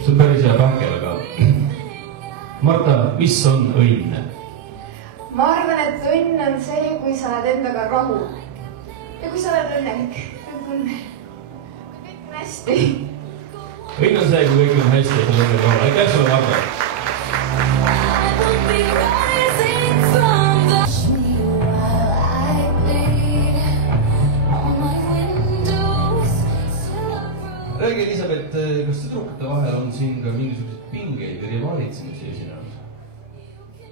see on päris hea pähkel, aga Marta, mis on õnn? Ma arvan, et õnn on see, kui sa oled endaga rahul. Ja kui sa oled õnnelik, see on tunne. Kõik on hästi. Õnn on see, kui kõik on hästi ja sa oled endaga rahul. Aitäh sulle, Marta! Räägi, Elisabeth, kas tüdrukute vahel on siin ka mingisuguseid pingeid või rivaalitsemusi esinenud?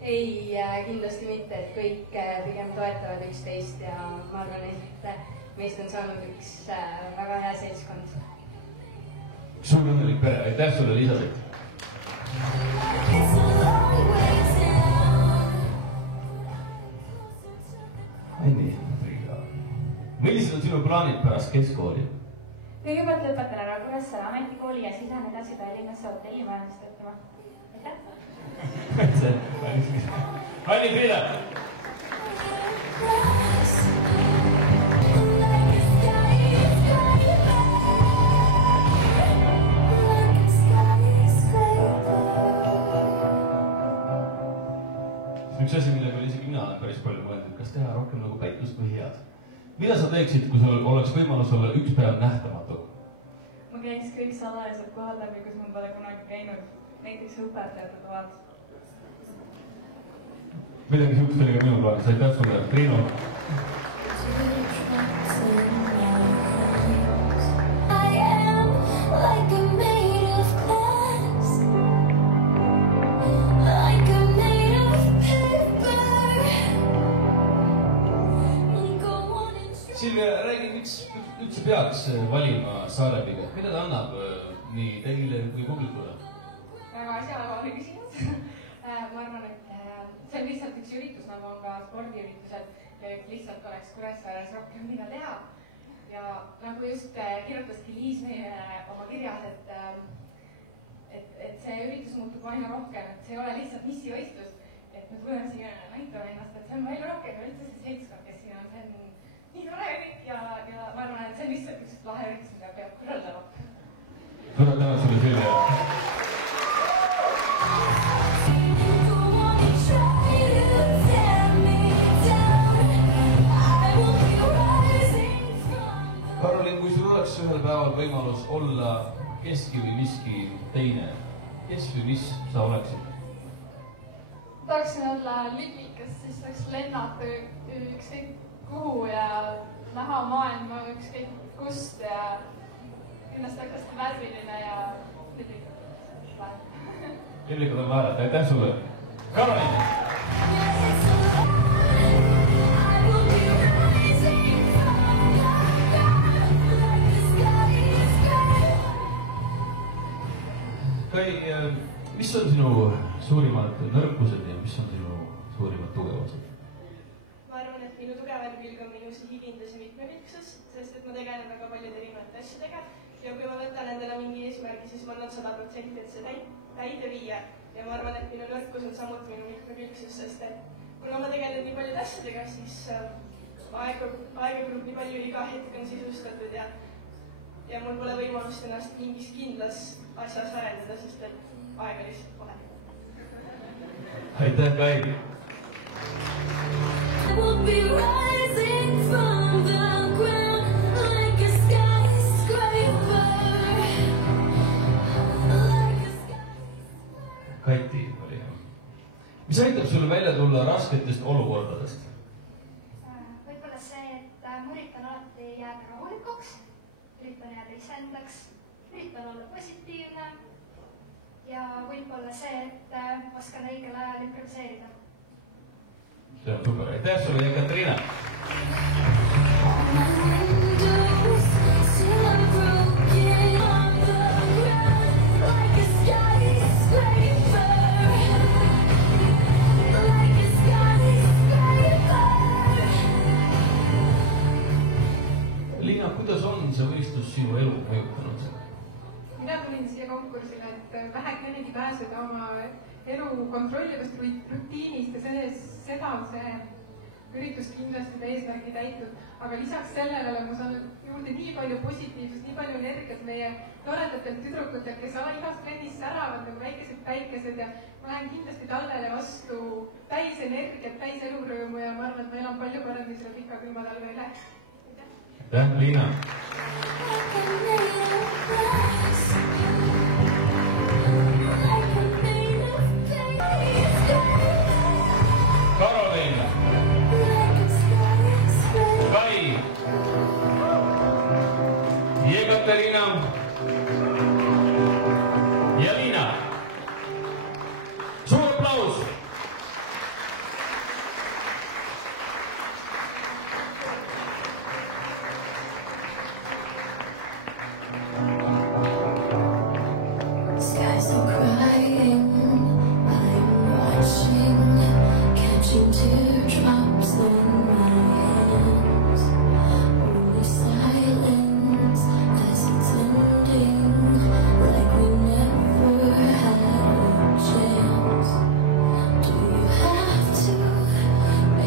Ei, kindlasti mitte, et kõik pigem toetavad üksteist ja ma arvan, et meist on saanud üks väga hea seltskond. Suur õnnelik pere, aitäh sulle, Elisabeth! Anni, millised on sinu plaanid pärast keskkooli? Kõigepealt lõpetan ära Kuressaare ametikooli ja siis lähen edasi Tallinnasse hotellimajandust õppima. Aitäh! Anni, Priida! Üks asi, millega oli isegi mina olen päris palju mõelnud, kas teha rohkem nagu päitlust või head. Mida sa teeksid, kui sul oleks võimalus olla üks päev nähtamatu? Ma käiks kõik salajased kohad läbi, kus ma pole kunagi käinud. Näiteks õpetajate toad. Midagi siukest oli ka minu plaanis. Aitäh sulle, Triinu! Silvia, räägi, miks üldse peaks valima Saarepillet? Mida ta annab nii teile kui publikule? Väga asjakohane küsimus. Ma arvan, et see on lihtsalt üks üritus, nagu on ka spordiüritused, ja lihtsalt oleks Kuressaares rohkem mida teha. Ja nagu just kirjutaski Liis meie oma kirjas, et see üritus muutub aina rohkem, et see ei ole lihtsalt missivõistlus, et me tuleme siia näitama ennast, et see on palju rohkem ja üldse see seltskond, kes siin on, see on nii tore kõik ja ma arvan, et see on lihtsalt üks lahe üritus, mida peab korraldama. Sulle täna sulle Silvia. Karolin, kui sul oleks ühel päeval võimalus olla keski või miski teine, kes või mis sa oleksid? Tahaksin olla liblikas, siis saaks lennata ükskõik kuhu ja näha maailma ükskõik kust ja ennast hästi värviline ja liblikas. Liblikud on väärad, aitäh sulle! Karolin! Kai, mis on sinu suurimad nõrkused ja mis on sinu suurimad tugevused? Ma arvan, et minu tugevam külg on minu sihikindlus ja mitmekülgsus, sest et ma tegelen väga paljude erinevate asjadega ja kui ma võtan endale mingi eesmärgi, siis ma annan 100%, et see täide viia. Ja ma arvan, et minu nõrkus on samuti minu mitmekülgsus, sest et kuna ma tegelen nii paljude asjadega, siis aega kulub nii palju, iga hetk on sisustatud ja mul pole võimalust ennast mingis kindlas asjas arendada, sest et aega lihtsalt pole. Aitäh, Kai! Kati oli. Mis aitab sulle välja tulla rasketest olukordadest? Võib-olla see, et ma üritan alati jääda rahulikuks, üritan jääda iseendaks, üritan olla positiivne ja võib-olla see, et oskan õigel ajal improviseerida. See on super. Aitäh sulle, Katriina! Liina, kuidas on see võistlus sinu elu mõjutanud? Mina tulin siia konkursile, et vähekõnegi pääseda oma elu kontrollivast rutiinist ja seda on see üritus kindlasti seda eesmärki täitnud, aga lisaks sellele olen ma saanud juurde nii palju positiivsust, nii palju energiat meie toredatelt tüdrukutelt, kes igast trennist säravad nagu väikesed päikesed ja ma lähen kindlasti talvele vastu täis energiat, täis elurõõmu ja ma arvan, et ma elan palju paremini selle pika külma talve üle. Aitäh, Liina!